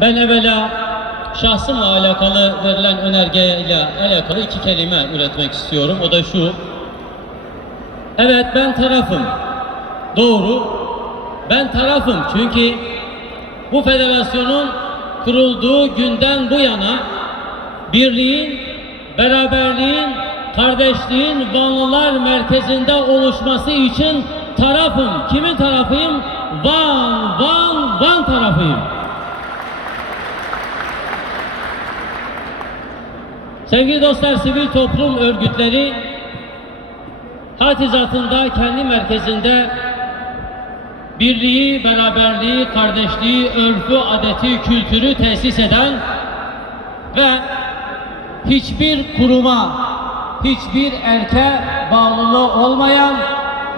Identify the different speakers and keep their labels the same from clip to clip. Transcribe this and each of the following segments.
Speaker 1: Ben evvela şahsımla alakalı verilen önergeyle alakalı iki kelime üretmek istiyorum. O da şu. Evet ben tarafım. Doğru. Ben tarafım çünkü bu federasyonun kurulduğu günden bu yana birliğin, beraberliğin, kardeşliğin Vanlılar merkezinde oluşması için tarafım. Kimin tarafıyım? Van, Van, Van tarafıyım. Sevgili dostlar, sivil toplum örgütleri hatizatında kendi merkezinde birliği, beraberliği, kardeşliği, örfü, adeti, kültürü tesis eden ve hiçbir kuruma, hiçbir erke bağlılığı olmayan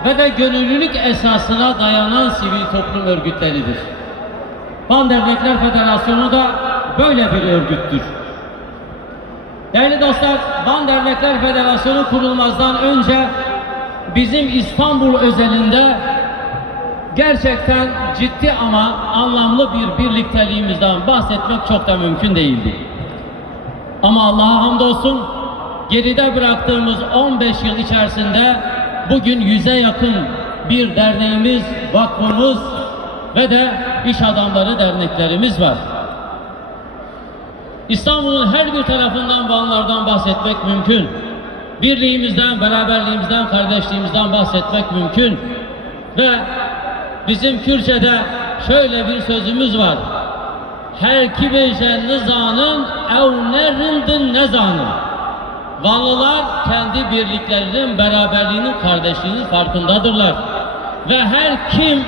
Speaker 1: ve de gönüllülük esasına dayanan sivil toplum örgütleridir. Van Dernekler Federasyonu da böyle bir örgüttür. Değerli dostlar, Van Dernekler Federasyonu kurulmazdan önce bizim İstanbul özelinde gerçekten ciddi ama anlamlı bir birlikteliğimizden bahsetmek çok da mümkün değildi. Ama Allah'a hamdolsun geride bıraktığımız 15 yıl içerisinde bugün yüze yakın bir derneğimiz, vakfımız ve de iş adamları derneklerimiz var. İstanbul'un her bir tarafından Vanlardan bahsetmek mümkün. Birliğimizden, beraberliğimizden, kardeşliğimizden bahsetmek mümkün. Ve bizim Kürtçe'de şöyle bir sözümüz var. Her kibeyşen nizanın ev nezanın. Vanlılar kendi birliklerinin, beraberliğinin, kardeşliğinin farkındadırlar. Ve her kim